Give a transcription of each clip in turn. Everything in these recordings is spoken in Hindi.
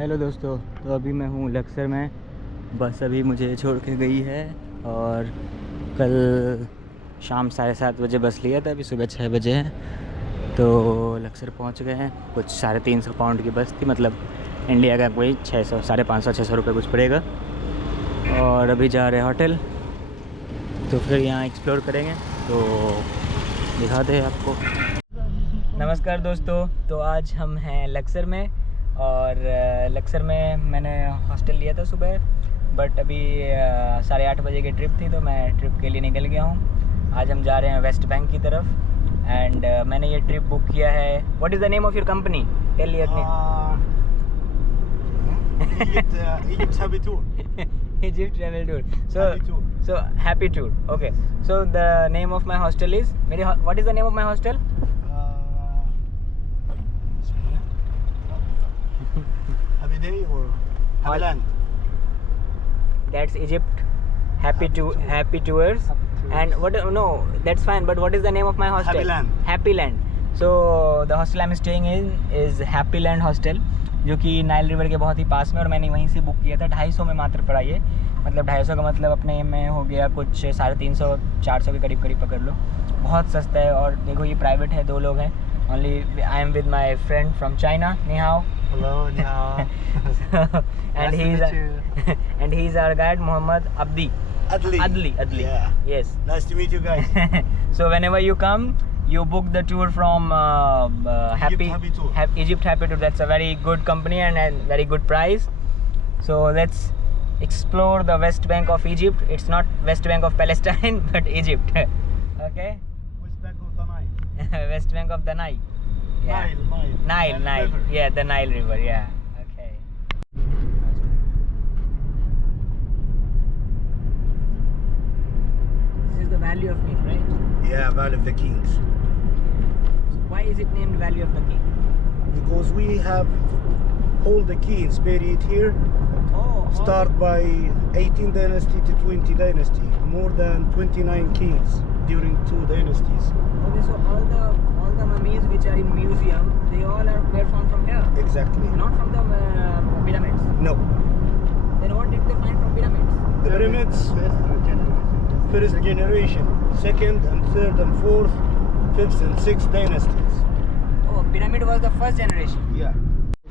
हेलो दोस्तों, तो अभी मैं हूँ लक्सर में। बस अभी मुझे छोड़ के गई है और कल शाम 7:30 बजे बस लिया था, अभी सुबह 6 बजे है। तो लक्सर पहुँच गए हैं। कुछ 350 पाउंड की बस थी, मतलब इंडिया का कोई 600 550 600 रुपये कुछ पड़ेगा। और अभी जा रहे हैं होटल, तो फिर यहाँ एक्सप्लोर करेंगे, तो दिखाते हैं आपको। नमस्कार दोस्तों, तो आज हम हैं लक्सर में और लक्सर में मैंने हॉस्टल लिया था सुबह, बट अभी 8:30 बजे की ट्रिप थी, तो मैं ट्रिप के लिए निकल गया हूँ। आज हम जा रहे हैं वेस्ट बैंक की तरफ एंड मैंने ये ट्रिप बुक किया है। What is the name of your company? Tell your name. Egypt Happy Tour. Egypt Travel Tour. Happy Tour. So Happy Tour. Okay. So the name of my hostel is what is the name of my hostel? Happy Day or Happy Land? That's Egypt Happy Tours. Happy Tours. And what? No, that's fine. But what is the name of my hostel? Happy Land. Happy Land. So the hostel I'm staying in is Happy Land Hostel, जो कि नाइल रिवर के बहुत ही पास में, और मैंने वहीं से बुक किया था। 250 में मात्र पड़ा ये, मतलब 250 का मतलब अपने में हो गया कुछ 350 400 के करीब पकड़ लो। बहुत सस्ता है। और देखो ये प्राइवेट है, 2 लोग हैं only. I am with my friend from China, नी हाओ। Hello, ni hao. and he is our guide, Mohammed Abdi. Adli. Yeah. Yes. Nice to meet you guys. So whenever you come, you book the tour from Happy Tour. Egypt Happy Tour. That's a very good company and very good price. So let's explore the West Bank of Egypt. It's not West Bank of Palestine, but Egypt. Okay. West Bank of the Nile. West Bank of the Nile. Yeah. Nile. Nile. River. Yeah, the Nile River. Yeah. Okay. This is the Valley of King, right? Yeah, Valley of the Kings. So why is it named Valley of the King? Because we have all the kings buried here. Start by 18th dynasty to 20th dynasty. More than 29 kings during 2 dynasties. Okay, so all the mummies which are in museum, they all were found from here. Exactly. Not from the pyramids. No. Then what did they find from pyramids? The pyramids, first generation, second and third and fourth, fifth and sixth dynasties. Oh, pyramid was the first generation. Yeah.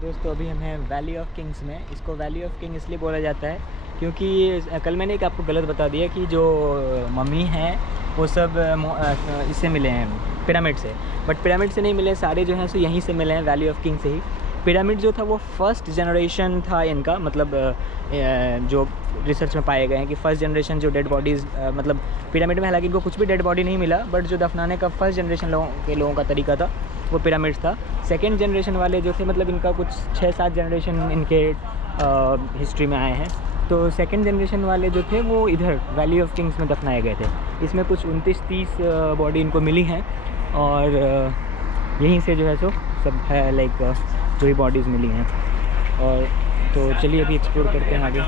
दोस्तों अभी हम हैं वैली ऑफ किंग्स में। इसको वैली ऑफ किंग इसलिए बोला जाता है क्योंकि कल मैंने एक आपको गलत बता दिया कि जो मम्मी हैं वो सब इससे मिले हैं, पिरामिड से। बट पिरामिड से नहीं मिले, सारे जो हैं सो यहीं से मिले हैं, वैली ऑफ किंग से ही। पिरामिड जो था वो फर्स्ट जनरेशन था इनका, मतलब जो रिसर्च में पाए गए हैं कि फर्स्ट जनरेशन जो डेड बॉडीज़, मतलब पिरामिड में हालांकि इनको कुछ भी डेड बॉडी नहीं मिला, बट जो दफनाने का फर्स्ट जनरेशन लोगों का तरीका था वो पिरामिड था। सेकेंड जनरेशन वाले जो थे, मतलब इनका कुछ 6-7 जनरेशन इनके हिस्ट्री में आए हैं। तो सेकेंड जनरेशन वाले जो थे वो इधर वैली ऑफ किंग्स में दफनाए गए थे। इसमें कुछ 29-30 बॉडी इनको मिली हैं और यहीं से जो है सो सब है, लाइक जो भी बॉडीज़ मिली हैं। और तो चलिए अभी एक्सप्लोर करते हैं आगे।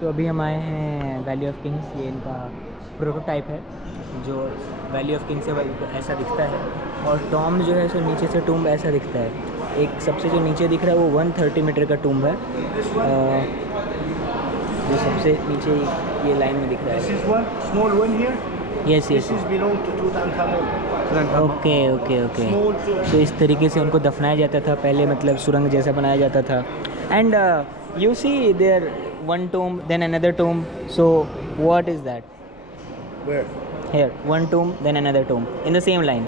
तो अभी हम आए हैं वैली ऑफ किंग्स। ये इनका प्रोटोटाइप है जो वैली ऑफ किंग्स से ऐसा दिखता है। और टॉम्ब जो है सो नीचे से टूम्ब ऐसा दिखता है। एक सबसे जो नीचे दिख रहा है वो 130 मीटर का टूम्ब है, जो सबसे नीचे ये लाइन में दिख रहा है। This is one small one here. Yes. This is belong to Tutankhamun. Okay. Small tomb. तो इस तरीके से उनको दफनाया जाता था पहले, मतलब सुरंग जैसा बनाया जाता था। And you see there one tomb then another tomb, so what is that? Where? Here, one tomb then another tomb in the same line.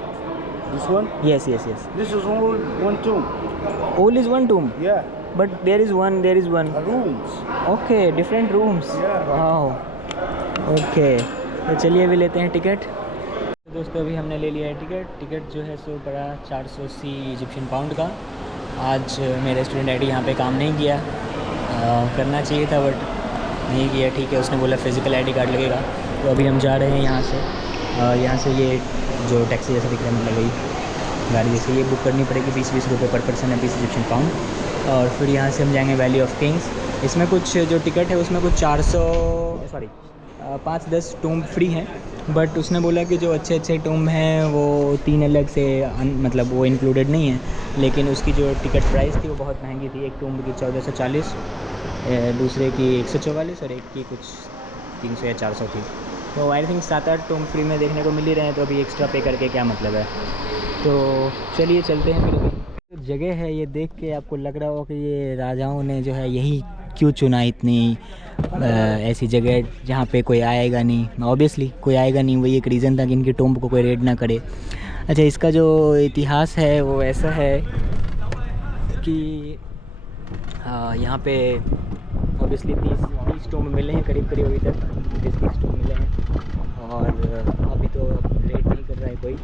This one? Yes. This is all one tomb. All is one tomb, Yeah. but there is one Rooms. okay, different rooms. Yeah. Wow. Okay, तो चलिए अभी लेते हैं टिकट। तो दोस्तों अभी हमने ले लिया है टिकट जो है सो पड़ा 480 इजिप्शियन पाउंड का। आज मेरे स्टूडेंट आईडी यहाँ पे काम नहीं किया, करना चाहिए था बट नहीं किया। ठीक है, उसने बोला फिज़िकल आईडी कार्ड लगेगा। तो अभी हम जा रहे हैं यहाँ से ये जो टैक्सी जैसा दिख रहा है, मतलब वही गाड़ी जैसे, ये बुक करनी पड़ेगी 20 रुपये पर पर्सन है, 20 इजिप्शियन पाउंड। और फिर यहाँ से हम जाएंगे वैली ऑफ किंग्स। इसमें कुछ जो टिकट है उसमें कुछ 5-10 टूम्ब फ्री हैं बट उसने बोला कि जो अच्छे अच्छे टूम हैं वो 3 अलग से मतलब वो इंक्लूडेड नहीं है, लेकिन उसकी जो टिकट प्राइस थी वो बहुत महंगी थी। एक टूम की 1440, दूसरे की 144 और एक की कुछ 300 या 400 थी। तो आई थिंक 7-8 टूम फ्री में देखने को मिल ही रहे हैं, तो अभी एक्स्ट्रा पे करके क्या मतलब है। तो चलिए चलते हैं फिर। अभी जगह है ये देख के आपको लग रहा हो कि ये राजाओं ने जो है यही क्यों चुना, इतनी ऐसी जगह जहाँ पे कोई आएगा नहीं। ऑब्वियसली कोई आएगा नहीं, वही एक रीज़न था कि इनके टोम्ब को कोई रेड ना करे। अच्छा, इसका जो इतिहास है वो ऐसा है कि यहाँ पे ऑब्वियसली 30 टोम्ब मिले हैं करीब करीब अभी तक, 30 टोम्ब मिले हैं। और अभी तो रेड नहीं कर रहा है कोई,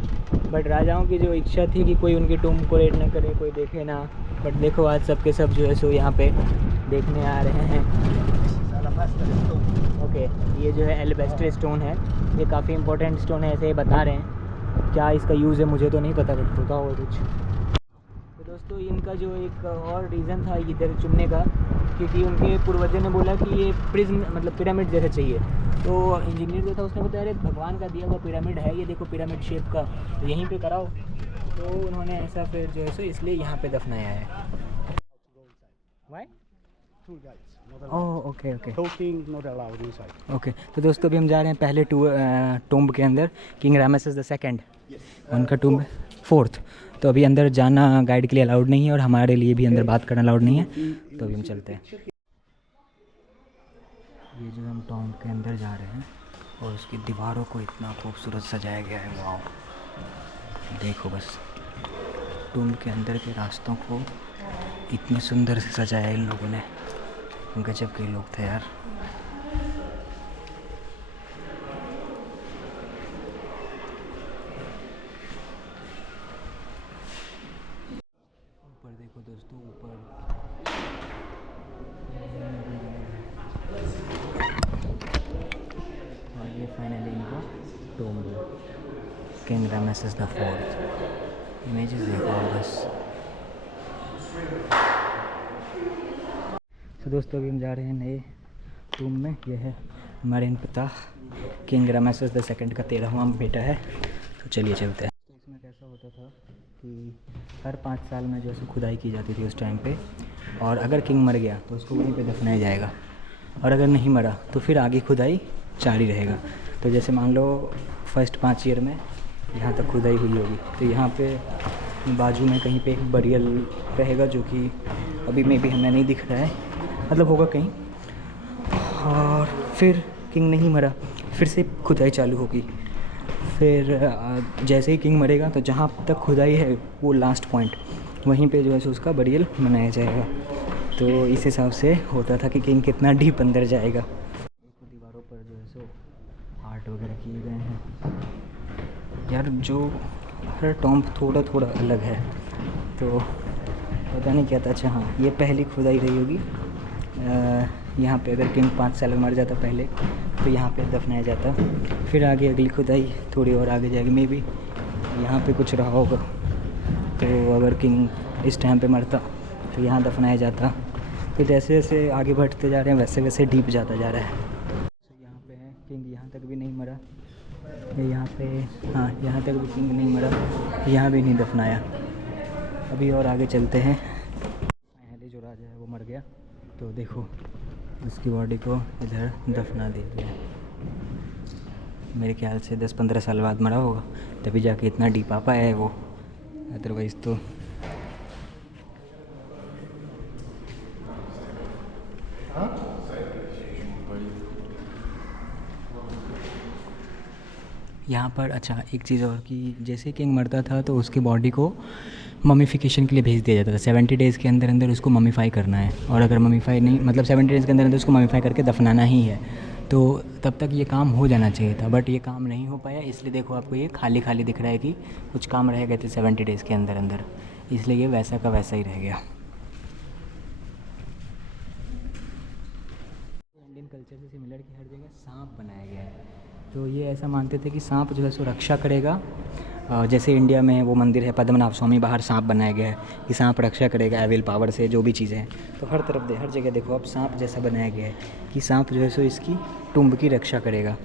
बट राजाओं की जो इच्छा थी कि कोई उनके टोम्ब को रेड ना करे, कोई देखे ना। बट देखो आज सब के सब जो है सो यहाँ पे देखने आ रहे हैं। ओके, ये जो है एल्बेस्टर स्टोन है, ये काफ़ी इंपॉर्टेंट स्टोन है ऐसे ही बता रहे हैं। क्या इसका यूज़ है मुझे तो नहीं पता, बट होता होगा कुछ। तो दोस्तों इनका जो एक और रीज़न था इधर चुनने का, क्योंकि उनके पूर्वजों ने बोला कि ये प्रिज्म मतलब पिरामिड जैसा चाहिए। तो इंजीनियर जो था उसने बताया अरे भगवान का दिया हुआ पिरामिड है ये, देखो पिरामिड शेप का, तो यहीं पे कराओ। तो उन्होंने ऐसा फिर जो है सो इसलिए यहाँ पे दफनाया है। Why? Oh okay okay okay. तो दोस्तों अभी हम जा रहे हैं पहले टूम्ब के अंदर, किंग रामेसेस II उनका टूम्ब 4th। तो अभी अंदर जाना गाइड के लिए अलाउड नहीं है और हमारे लिए भी अंदर बात करना अलाउड नहीं है, तो अभी हम चलते हैं। ये जो हम टॉम्ब के अंदर जा रहे हैं और उसकी दीवारों को इतना खूबसूरत सजाया गया है, वाओ। देखो बस टॉम्ब के अंदर के रास्तों को इतने सुंदर से सजाया इन लोगों ने, गजब के लोग थे यार। ऊपर देखो दोस्तों, ऊपर और ये फाइनली इनका टॉम्ब है, किंग रामेसेस IV। इमेजेस देखो बस। तो दोस्तों अभी हम जा रहे हैं नए टूम्ब में। यह है हमारे इन पिता किंग रामेसेस II का 13वां बेटा है। तो चलिए चलते हैं। तो इसमें कैसा होता था कि हर 5 साल में जो है खुदाई की जाती थी उस टाइम पे, और अगर किंग मर गया तो उसको वहीं पे दफनाया जाएगा, और अगर नहीं मरा तो फिर आगे खुदाई जारी रहेगा। तो जैसे मान लो फर्स्ट 5 ईयर में यहाँ तक खुदाई हुई होगी, तो यहाँ पे बाजू में कहीं पे एक बरियल रहेगा जो कि अभी में भी हमें नहीं दिख रहा है, मतलब होगा कहीं। और फिर किंग नहीं मरा, फिर से खुदाई चालू होगी। फिर जैसे ही किंग मरेगा तो जहाँ तक खुदाई है वो लास्ट पॉइंट, वहीं पे जो है उसका बरियल बनाया जाएगा। तो इस हिसाब से होता था कि किंग कितना डीप अंदर जाएगा। दीवारों पर जो है सो आर्ट वगैरह किए गए हैं यार, जो हर टॉम्ब थोड़ा थोड़ा अलग है, तो पता नहीं क्या था। अच्छा हाँ, ये पहली खुदाई रही होगी। यहाँ पे अगर किंग 5 साल में मर जाता पहले, तो यहाँ पे दफनाया जाता। फिर आगे अगली खुदाई थोड़ी और आगे जाएगी, मे बी यहाँ पे कुछ रहा होगा। तो अगर किंग इस टाइम पे मरता तो यहाँ दफनाया जाता। फिर जैसे जैसे आगे बढ़ते जा रहे हैं वैसे वैसे डीप जाता जा रहा है। तो यहाँ पे है किंग, यहाँ तक भी नहीं मरा। यहाँ पे हाँ, यहाँ तक भी किंग नहीं मरा, यहाँ भी नहीं दफनाया। अभी और आगे चलते हैं। पहले जो राजा है वो मर गया, तो देखो उसकी बॉडी को इधर दफना दे दिया। मेरे ख्याल से 10-15 साल बाद मरा होगा, तभी जाके इतना डीप आ पाया है वो, अदरवाइज़ तो यहाँ पर। अच्छा एक चीज़ और कि जैसे किंग मरता था तो उसकी बॉडी को ममीफिकेशन के लिए भेज दिया जाता था। 70 डेज़ के अंदर अंदर उसको ममीफाई करना है, और अगर ममीफाई नहीं, मतलब 70 डेज़ के अंदर अंदर उसको ममीफाई करके दफनाना ही है। तो तब तक ये काम हो जाना चाहिए था, बट ये काम नहीं हो पाया। इसलिए देखो आपको ये खाली खाली दिख रहा है कि कुछ काम रह गए थे 70 डेज़ के अंदर अंदर, इसलिए ये वैसा का वैसा ही रह गया। इंडियन कल्चर से सिमिलर की हर जगह सांप बनाया गया है। तो ये ऐसा मानते थे कि सांप जो है सो रक्षा करेगा। जैसे इंडिया में वो मंदिर है पद्मनाभ स्वामी, बाहर सांप बनाया गया है कि सांप रक्षा करेगा एविल पावर से, जो भी चीज़ें हैं। तो हर तरफ हर जगह देखो आप सांप जैसा बनाया गया है कि सांप जो है सो इसकी टुम्ब की रक्षा करेगा।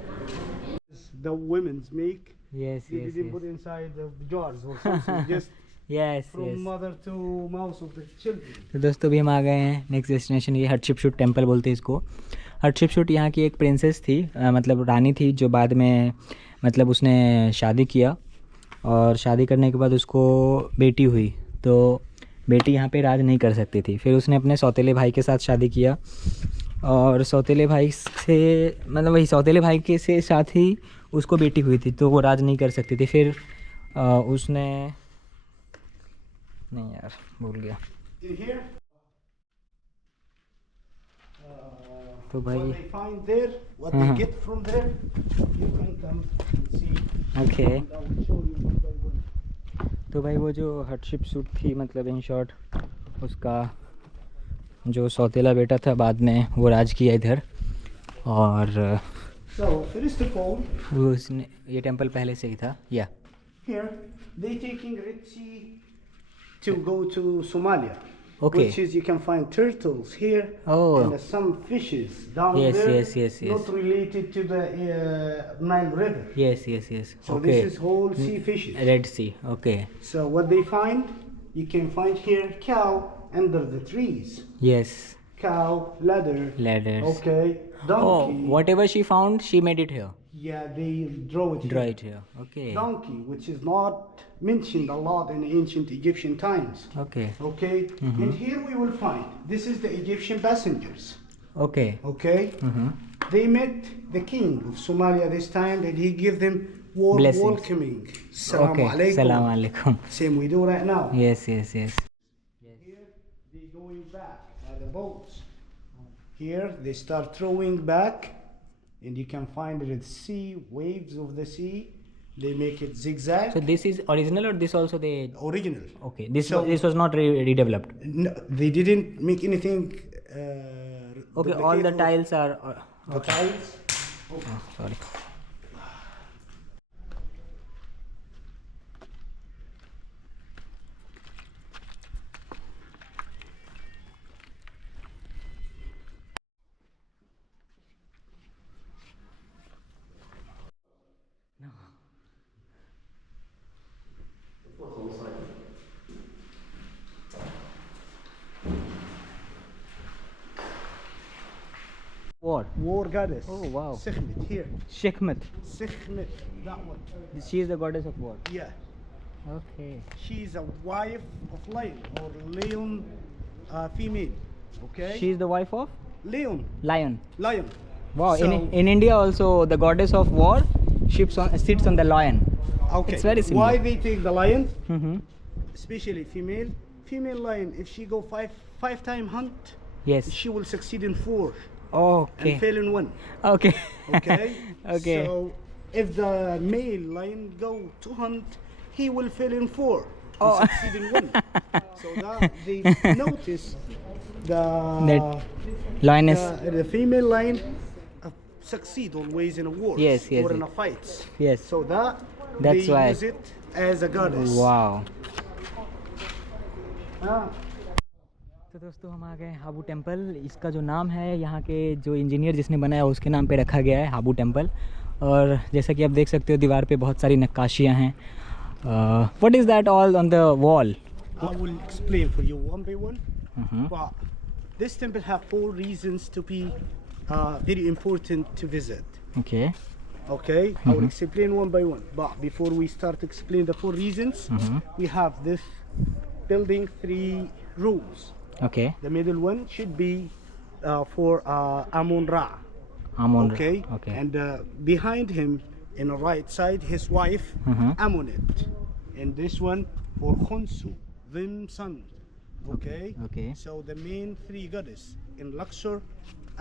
the women's make. Yes, They yes, didn't put yes. inside the jars or something, just Yes, from yes. mother to mouth of the children. तो दोस्तों भी हम आ गए हैं नेक्स्ट डेस्टिनेशन, ये हटशिपशुट टेम्पल बोलते हैं इसको। हटशिपशुट यहाँ की एक प्रिंसेस थी, मतलब रानी थी, जो बाद में मतलब उसने शादी किया, और शादी करने के बाद उसको बेटी हुई, तो बेटी यहाँ पे राज नहीं कर सकती थी। फिर उसने अपने सौतेले भाई के साथ शादी किया, और सौतेले भाई से मतलब वही सौतेले भाई के से साथ ही उसको बेटी हुई थी, तो वो राज नहीं कर सकती थी। फिर उसने नहीं यार भूल गया। In here, तो what भाई they find there, what they get from there, you can come and see. Okay, And I will show you one by one. तो भाई वो जो हटशिपशुट थी, मतलब इन शॉर्ट उसका जो सौतेला बेटा था, बाद में वो राज किया इधर। और So first of all, वो उसने ये टेम्पल पहले से ही था या here they taking Red Sea to go to Somalia. Okay. Which is you can find turtles here Oh. and some fishes down Yes, there. yes, yes, yes. Not related to the Nile River. Yes yes yes So okay, this is whole sea fishes. Red sea, okay, So what they find, you can find here cow under the trees. Yes, Cow, ladder. Ladders. Okay. Oh, Donkey. whatever she found, she made it here. Yeah, they draw it here. Draw it here. Okay. Donkey, which is not mentioned a lot in ancient Egyptian times. Okay. Okay. And here we will find this is the Egyptian passengers. Okay. Okay. They met the king of Somalia this time, and he gave them warm Blessings. welcoming. Assalamu Okay. alaikum. Salam alaikum. Same we do right now. Yes, yes, yes. Here they going back by the boats. Here they start throwing back, and you can find the sea waves of the sea. They make it zigzag. So this is original, or this also they? Original. Okay. So- This was not redeveloped. No, they didn't make anything. Okay. All the duplicate tiles are. of the tiles. Oh, sorry. What? War goddess. Oh, wow. Sekhmet here. Shekhmet. Sekhmet, that one. She is the goddess of war. Yeah. Okay. She's a wife of lion or lion female. Okay. She is the wife of Lion. lion. Lion. Wow. So- in India also, the goddess of war sits on the lion. Okay. It's very similar. Why they take the lion? Mm-hmm. Especially female lion. If she go five time hunt, Yes. she will succeed in 4 Okay. and fail in 1. Okay. Okay. Okay. So if the male lion go to hunt, he will fail in 4 Oh. and succeed in 1. So that they notice That lioness. the female lion succeed always in a war Yes, yes, or in yes. a fights. Yes. So that That's they why. use it as a goddess. Wow. Ah. तो दोस्तों हम आ गए हाबू टेम्पल। इसका जो नाम है यहाँ के जो इंजीनियर जिसने बनाया उसके नाम पे रखा गया है हाबू टेम्पल। और जैसा कि आप देख सकते हो दीवार पे बहुत सारी नक्काशियाँ हैं। What is that all on the wall? I will explain for you one by one. Mhm. But this temple have 4 reasons to be very important to visit. Okay. Okay, I will explain one by one. But before we start to explain the 4 reasons, we have this building 3 rooms. Okay. The middle one should be for Amun Ra. Amon. Okay, okay. and behind him, in the right side, his wife Amunet, and this one for Khonsu, them son. Okay. Okay. So the main 3 goddess in Luxor,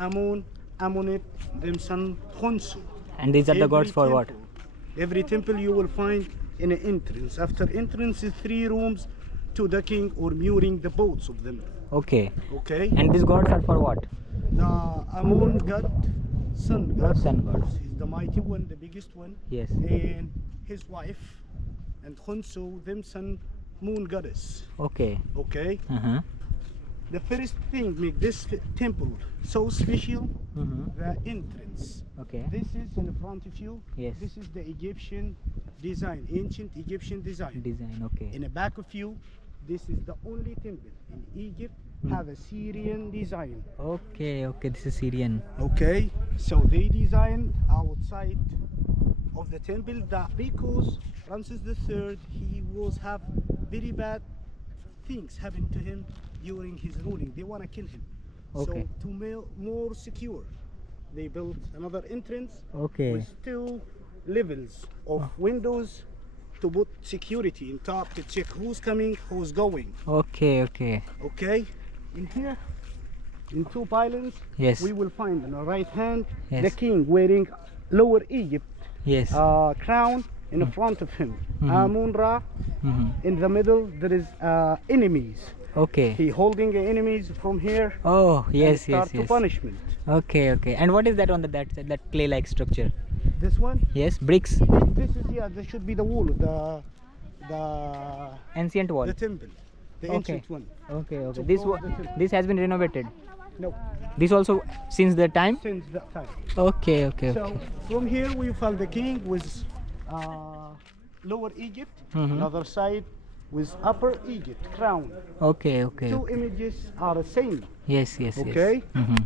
Amun, Amunet, them son Khonsu. And these are the gods for what? Every temple you will find in an entrance. After entrance is 3 rooms to docking or mooring the boats of them. Okay. Okay. And these gods are for what? The Amun god, sun god. Sun god. He's the mighty one, the biggest one. Yes. And his wife, and Khonsu, them son, moon goddess. Okay. Okay. Uh-huh. The first thing make this temple so special, Mm-hmm. the entrance. Okay. This is in front of you. Yes. This is the Egyptian design, ancient Egyptian design. Design. Okay. In the back of you, this is the only temple in Egypt have a Syrian design. Okay. Okay. This is Syrian. Okay, so they designed outside of the temple that because Ramses III he was have very bad things happen to him during his ruling. They want to kill him. Okay. So to make more secure, they built another entrance Okay. with 2 levels of windows to put security in top to check who's coming, who's going. Okay. Okay. Okay, in here, in 2 pylons, Yes. we will find on the right hand the Yes. king wearing Lower Egypt Yes. crown in the front of him. Amun-Ra Mm-hmm. in the middle. There is enemies. Okay. He holding the enemies from here. Oh and yes. start Yes. to Yes. punishment. Okay. Okay. And what is that on that side? That clay-like structure? This one, Yes. Bricks. this is this should be the wall of the Ancient wall. the temple, the Okay. ancient one. Okay. Okay. So This from the temple. this has been renovated. No, This also since the time. since that time. Okay. Okay. So Okay. from here we found the king with Lower Egypt, Mhm. another side with Upper Egypt crown. Okay. Okay. 2 images are the same. Yes. Yes. Yes. Okay. Mm-hmm.